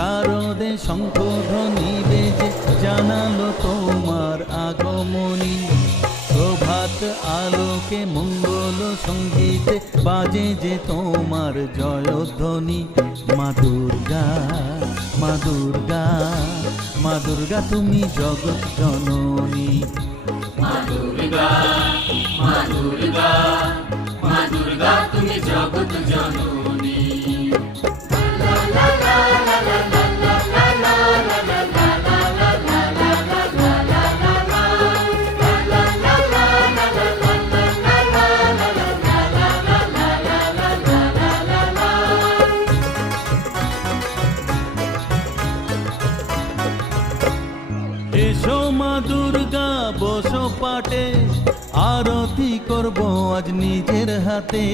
শারদে শঙ্খধ্বনি বেজে জানালো তোমার আগমনী। প্রভাত আলোকে মঙ্গল সঙ্গীতে বাজে যে তোমার জয়ধ্বনি। মা দুর্গা, মা দুর্গা, মা দুর্গা তুমি জগৎ জননী। মা দুর্গা, মা দুর্গা, মা দুর্গা তুমি জগৎ জননী। এসো মা দুর্গা বসো পাটে, আরতি করব আজ নিজের হাতে।